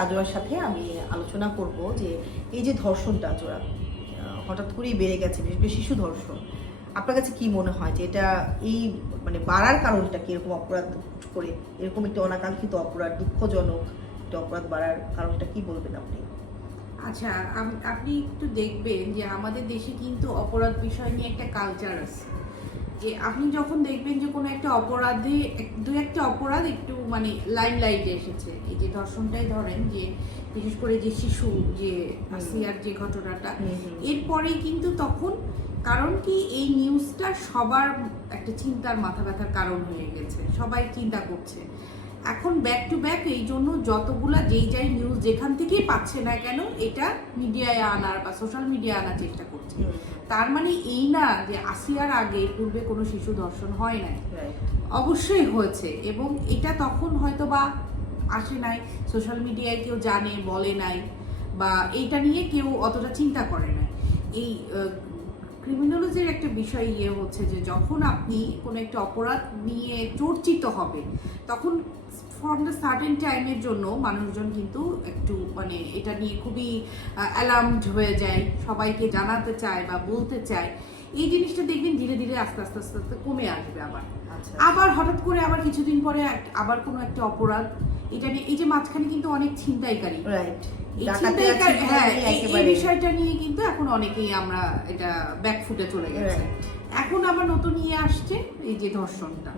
আজোয়ার সাথে আমি আলোচনা করব যে এই যে ধর্ষণটা, জোড়া হঠাৎ করেই বেড়ে গেছে বিশেষ করে শিশু ধর্ষণ। আপনার কাছে কি মনে হয় যে এটা এই মানে বাড়ার কারণটা কি এরকম অপরাধ করে, এরকম একটি অনাকাঙ্ক্ষিত অপরাধ, দুঃখজনক একটা অপরাধ বাড়ার কারণটা কি বলবেন আপনি? আচ্ছা আপনি একটু দেখবেন যে আমাদের দেশে কিন্তু অপরাধ বিষয় নিয়ে একটা কালচার আছে। যে আপনি যখন দেখবেন যে কোনো একটা অপরাধে দু একটা অপরাধ একটু মানে লাইম লাইটে এসেছে। এই যে ধর্ষণটাই ধরেন যে বিশেষ করে যে শিশু যে আসিয়ার যে ঘটনাটা এরপরেই কিন্তু তখন কারণ কি এই নিউজটা সবার একটা চিন্তার মাথা ব্যথার কারণ হয়ে গেছে। সবাই চিন্তা করছে। এখন ব্যাক টু ব্যাক এই জন্য যতগুলা যেই যাই নিউজ যেখান থেকেই পাচ্ছে না কেন এটা মিডিয়ায় আনার বা সোশ্যাল মিডিয়া আনার চেষ্টা করছে। তার মানে এই না যে আসিয়ার আগে পূর্বে কোনো শিশু ধর্ষণ হয় নাই। অবশ্যই হয়েছে এবং এটা তখন হয়তো বা আসে নাই সোশ্যাল মিডিয়ায় কেউ জানে বলে নাই বা এইটা নিয়ে কেউ অতটা চিন্তা করে নাই। এই ক্রিমিনোলজির একটা বিষয় ইয়ে হচ্ছে যে যখন আপনি কোনো একটা অপরাধ নিয়ে চর্চিত হবে তখন ফ্রম দ্য সার্টেন টাইমের জন্য মানুষজন কিন্তু একটু মানে এটা নিয়ে খুবই অ্যালার্মড হয়ে যায় সবাইকে জানাতে চায় বা বলতে চায়। এই জিনিসটা দেখবেন ধীরে ধীরে আস্তে আস্তে আস্তে আস্তে কমে আসবে আবার। আচ্ছা। আবার হঠাৎ করে আবার কিছুদিন পরে আবার কোনো একটা অপরাধ এটা নিয়ে এই যে মাঝখানে কিন্তু অনেক ছিনতাইকারী। রাইট এই হ্যাঁ নিয়ে এই- বিষয়টা নিয়ে কিন্তু এখন অনেকেই আমরা এটা ব্যাকফুটে চলে গেছে। এখন আবার নতুন ইয়ে আসছে এই যে ধর্ষণটা।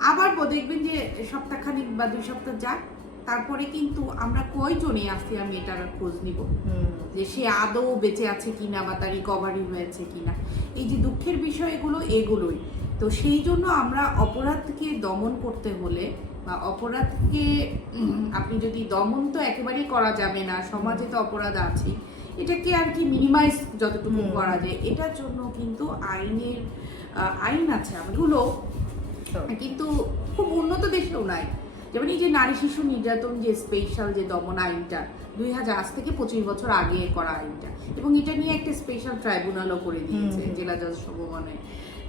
আবার দেখবেন যে সপ্তাহখানিক বা দুই সপ্তাহ যাক তারপরে কিন্তু আমরা কয়জনে আসিয়া মেয়েটার খোঁজ নিব। যে সে আদৌ বেঁচে আছে কিনা বা তার রিকভারি হয়েছে কিনা। এই যে দুঃখের বিষয় এগুলো এগুলোই। তো সেই জন্য আমরা অপরাধকে দমন করতে হলে বা অপরাধকে আপনি যদি দমন তো একেবারেই করা যাবে না সমাজে তো অপরাধ আছে এটাকে আর কি মিনিমাইজ যতটুকু করা যায় এটার জন্য কিন্তু আইনের আইন আছে আমাদেরগুলো So, কিন্তু খুব উন্নত দেশেও নাই। যেমন এই যে নারী শিশু নির্যাতন যে স্পেশাল যে দমন আইনটা দুই হাজার আজ থেকে পঁচিশ বছর আগে করা আইনটা এবং এটা নিয়ে একটা স্পেশাল ট্রাইব্যুনালও করে দিয়েছে জেলা জজ সমবনে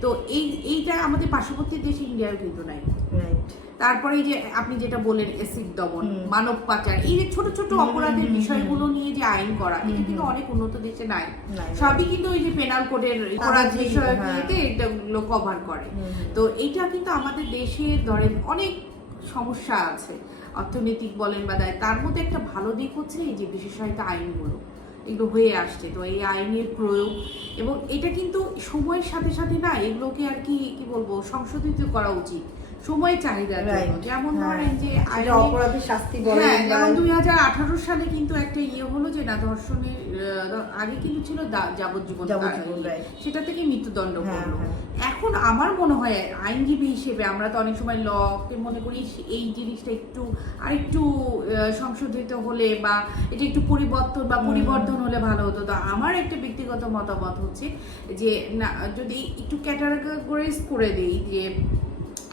তো এই এইটা আমাদের পার্শ্ববর্তী দেশ ইন্ডিয়াও কিন্তু নাই। Right. তারপরে এই যে আপনি যেটা বললেন এসিড দমন মানব পাচার এই যে ছোট ছোট অপরাধের বিষয়গুলো নিয়ে যে আইন করা এটা কিন্তু অনেক উন্নত দেশে নাই। সবই কিন্তু ওই যে পেনাল কোডের অপরাধ তাদের বিষয় হ্যাঁ। এটাগুলো কভার করে। তো এইটা কিন্তু আমাদের দেশে ধরেন অনেক সমস্যা আছে। অর্থনৈতিক বলেন বা দায় তার মধ্যে একটা ভালো দিক হচ্ছে এই যে বিশেষায়িত আইনগুলো। এগুলো হয়ে আসছে। তো এই আইনের প্রয়োগ এবং এটা কিন্তু সময়ের সাথে সাথে না এগুলোকে আর কি কি বলব সংশোধিত করা উচিত। সময়ের চাহিদার জন্য যেমন। ধরেন যে শাস্তি হ্যাঁ যেমন দুই হাজার আঠারো সালে কিন্তু একটা ইয়ে হলো যে না ধর্ষণের আগে কিন্তু ছিল যাবজ্জীবন. সেটা থেকে মৃত্যুদণ্ড হ্যাঁ, করল হ্যাঁ। এখন আমার মনে হয় আইনজীবী হিসেবে আমরা তো অনেক সময় লকে মনে করি এই জিনিসটা একটু আরেকটু আহ, সংশোধিত হলে বা এটা একটু পরিবর্তন বা। পরিবর্তন হলে ভালো হতো তো আমার একটা ব্যক্তিগত মতামত হচ্ছে যে না যদি একটু ক্যাটাগরাইজ করে দিই যে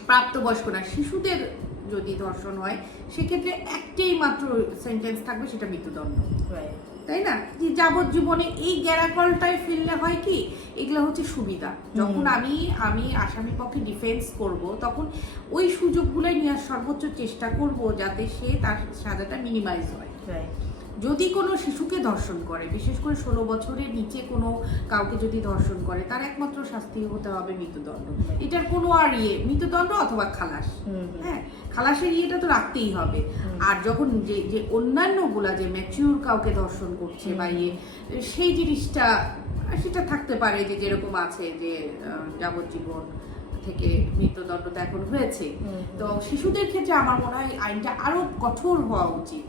প্রাপ্তবয়স্ক না শিশুদের যদি ধর্ষণ হয় সেক্ষেত্রে একটাই মাত্র সেন্টেন্স থাকবে সেটা মৃত্যুদণ্ড। তাই না? যে যাবজ্জীবনে এই গ্যারাকলটায় ফেললে হয় কি? এগুলো হচ্ছে সুবিধা। যখন আমি আমি আসামি পক্ষে ডিফেন্স করব তখন ওই সুযোগগুলোই নেওয়ার সর্বোচ্চ চেষ্টা করব যাতে সে তার সাজাটা মিনিমাইজ হয়. যদি কোনো শিশুকে ধর্ষণ করে বিশেষ করে ষোলো বছরের নিচে কোনো কাউকে যদি ধর্ষণ করে তার একমাত্র শাস্তি হতে হবে মৃত্যুদণ্ড। এটার কোনো আর ইয়ে মৃত্যুদণ্ড অথবা খালাস। হ্যাঁ খালাসের ইয়েটা তো রাখতেই হবে। আর যখন যে যে অন্যান্যগুলা যে ম্যাচিউর কাউকে ধর্ষণ করছে বা ইয়ে সেই জিনিসটা সেটা থাকতে পারে যে যেরকম আছে যে যাবজ্জীবন থেকে মৃত্যুদণ্ড তো এখন হয়েছে। তো শিশুদের ক্ষেত্রে আমার মনে হয় আইনটা আরও কঠোর হওয়া উচিত।